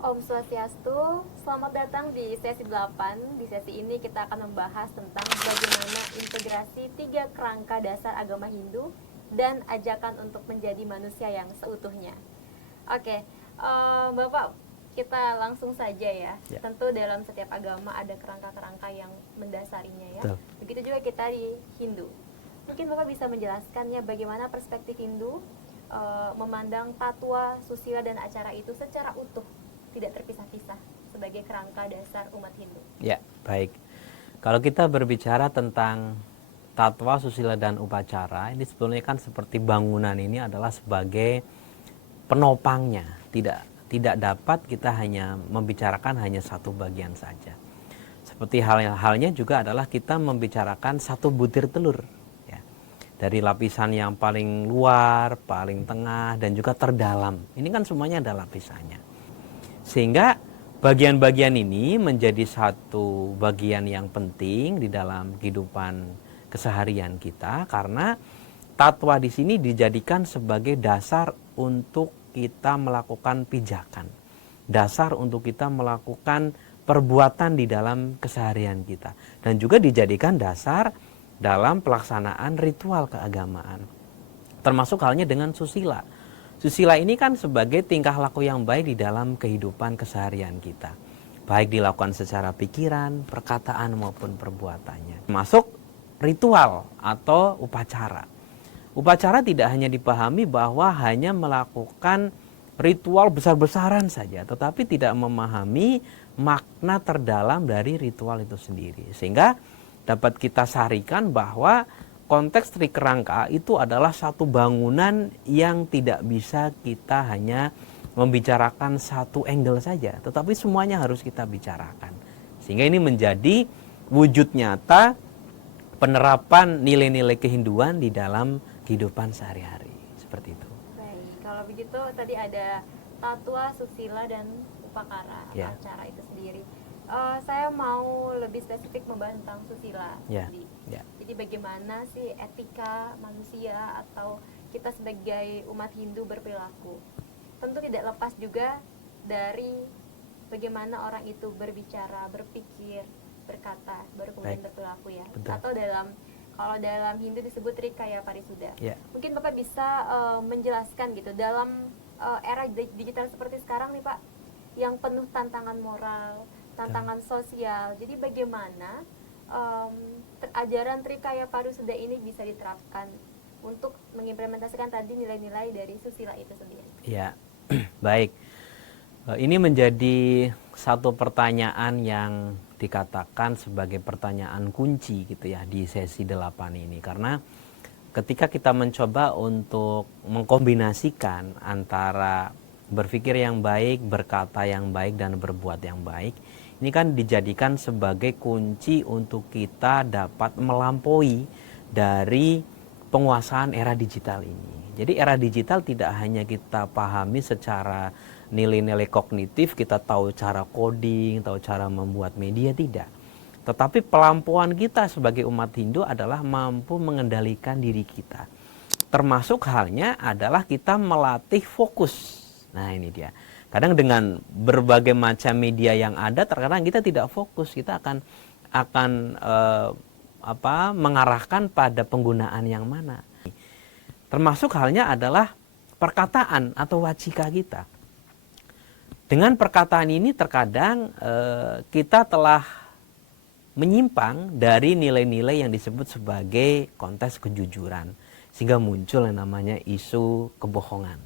Om Swastiastu, selamat datang di sesi 8. Di sesi ini kita akan membahas tentang bagaimana integrasi 3 kerangka dasar agama Hindu dan ajakan untuk menjadi manusia yang seutuhnya. Oke, Bapak, kita langsung saja ya. Ya. Tentu dalam setiap agama ada kerangka-kerangka yang mendasarinya ya. Betul. Begitu juga kita di Hindu. Mungkin Bapak bisa menjelaskannya bagaimana perspektif Hindu memandang tatwa, susila, dan acara itu secara utuh, tidak terpisah-pisah sebagai kerangka dasar umat Hindu. Ya, baik. Kalau kita berbicara tentang tatwa, susila, dan upacara, ini sebenarnya kan seperti bangunan ini adalah sebagai penopangnya. Tidak dapat kita hanya membicarakan hanya satu bagian saja. Seperti halnya juga adalah kita membicarakan satu butir telur. Ya. Dari lapisan yang paling luar, paling tengah, dan juga terdalam. Ini kan semuanya ada lapisannya. Sehingga bagian-bagian ini menjadi satu bagian yang penting di dalam kehidupan keseharian kita, karena tatwa di sini dijadikan sebagai dasar untuk kita melakukan pijakan, dasar untuk kita melakukan perbuatan di dalam keseharian kita, dan juga dijadikan dasar dalam pelaksanaan ritual keagamaan, termasuk halnya dengan susila. Susila ini kan sebagai tingkah laku yang baik di dalam kehidupan keseharian kita, baik dilakukan secara pikiran, perkataan maupun perbuatannya. Masuk ritual atau upacara. Upacara tidak hanya dipahami bahwa hanya melakukan ritual besar-besaran saja, tetapi tidak memahami makna terdalam dari ritual itu sendiri. Sehingga dapat kita sarikan bahwa konteks trikerangka itu adalah satu bangunan yang tidak bisa kita hanya membicarakan satu angle saja, tetapi semuanya harus kita bicarakan. Sehingga ini menjadi wujud nyata penerapan nilai-nilai kehinduan di dalam kehidupan sehari-hari. Seperti itu. Baik, kalau begitu tadi ada tatwa, susila, dan upakara, Ya. acara itu sendiri. Saya mau lebih spesifik membahas tentang susila. Ya. Tadi. Ya. Jadi bagaimana sih etika manusia atau kita sebagai umat Hindu berperilaku? Tentu tidak lepas juga dari bagaimana orang itu berbicara, berpikir, berkata, baru kemudian Baik. berperilaku ya. Betul. Atau kalau dalam Hindu disebut Trikaya Parisuda. Ya. Mungkin Bapak bisa menjelaskan gitu dalam era digital seperti sekarang nih Pak, yang penuh tantangan moral, tantangan sosial. Jadi bagaimana ajaran Trikaya Parisuda ini bisa diterapkan untuk mengimplementasikan tadi nilai-nilai dari susila itu sendiri? Ya. Baik. Ini menjadi satu pertanyaan yang dikatakan sebagai pertanyaan kunci gitu ya di sesi 8 ini, karena ketika kita mencoba untuk mengkombinasikan antara berpikir yang baik, berkata yang baik, dan berbuat yang baik, ini kan dijadikan sebagai kunci untuk kita dapat melampaui dari penguasaan era digital ini. Jadi era digital tidak hanya kita pahami secara nilai-nilai kognitif, kita tahu cara coding, tahu cara membuat media, tidak. Tetapi pelampuan kita sebagai umat Hindu adalah mampu mengendalikan diri kita. Termasuk halnya adalah kita melatih fokus. Nah ini dia. Kadang dengan berbagai macam media yang ada, terkadang kita tidak fokus. Kita akan mengarahkan pada penggunaan yang mana. Termasuk halnya adalah perkataan atau wacika kita. Dengan perkataan ini terkadang kita telah menyimpang dari nilai-nilai yang disebut sebagai konteks kejujuran, sehingga muncul yang namanya isu kebohongan,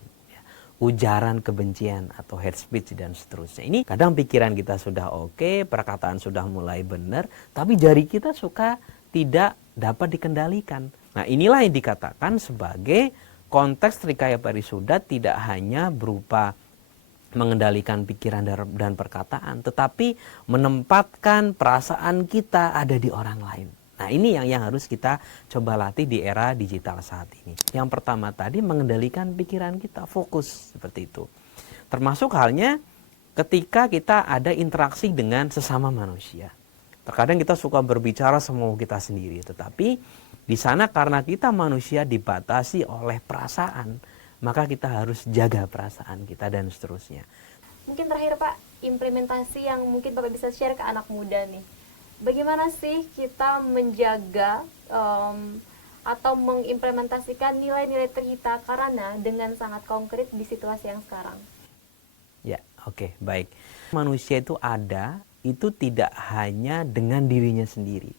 ujaran kebencian atau hate speech dan seterusnya. Ini kadang pikiran kita sudah oke, perkataan sudah mulai benar, tapi jari kita suka tidak dapat dikendalikan. Nah inilah yang dikatakan sebagai konteks Trikaya Parisuda tidak hanya berupa mengendalikan pikiran dan perkataan, tetapi menempatkan perasaan kita ada di orang lain. Nah ini yang harus kita coba latih di era digital saat ini. Yang pertama tadi mengendalikan pikiran kita, fokus seperti itu. Termasuk halnya ketika kita ada interaksi dengan sesama manusia. Terkadang kita suka berbicara semau kita sendiri, tetapi di sana karena kita manusia dibatasi oleh perasaan, maka kita harus jaga perasaan kita dan seterusnya. Mungkin terakhir Pak, implementasi yang mungkin Bapak bisa share ke anak muda nih. Bagaimana sih kita menjaga atau mengimplementasikan nilai-nilai tercipta karena dengan sangat konkret di situasi yang sekarang? Ya, oke, baik. Manusia itu ada, itu tidak hanya dengan dirinya sendiri.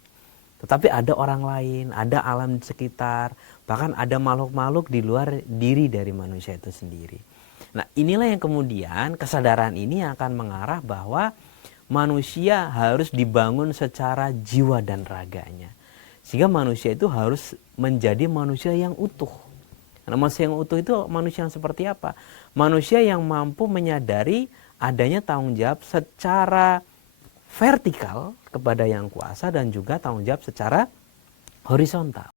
Tetapi ada orang lain, ada alam di sekitar, bahkan ada makhluk-makhluk di luar diri dari manusia itu sendiri. Nah, inilah yang kemudian kesadaran ini akan mengarah bahwa manusia harus dibangun secara jiwa dan raganya. Sehingga manusia itu harus menjadi manusia yang utuh. Nah, manusia yang utuh itu manusia yang seperti apa? Manusia yang mampu menyadari adanya tanggung jawab secara vertikal kepada yang kuasa dan juga tanggung jawab secara horizontal.